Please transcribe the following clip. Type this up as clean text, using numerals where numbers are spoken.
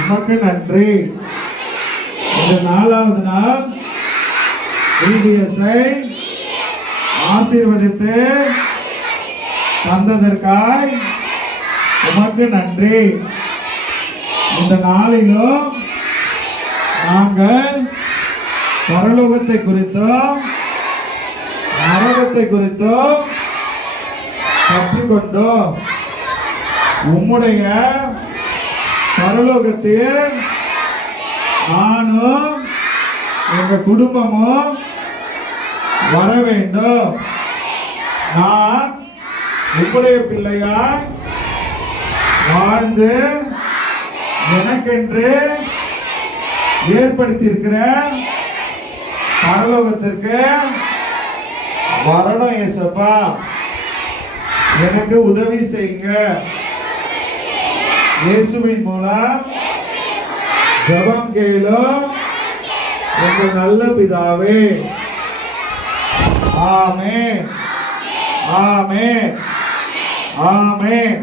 உமக்கு நன்றி. இந்த 4வது நாள் EBSஐ ஆசீர்வதித்து தந்ததற்காய் உமக்கு நன்றி. இந்த நாளிலும் நாங்கள் பரலோகத்தை குறித்தும் நரகத்தை குறித்தும் கற்றுக்கொண்டோம். உம்முடைய பரலோகத்தில் நானும் எங்க குடும்பமும் வர வேண்டும். நான் உம்முடைய பிள்ளையாய் வாழ்ந்து எனக்கென்று ஏற்படுத்தியிருக்கிற பரலோகத்திற்கு வரணும். ஏசப்பா, எனக்கு உதவி செய்யுங்க. இயேசுவின் மூலம் ஜெபம் கேளும் எங்கள் நல்ல பிதாவே. ஆமென், ஆமென், ஆமென்.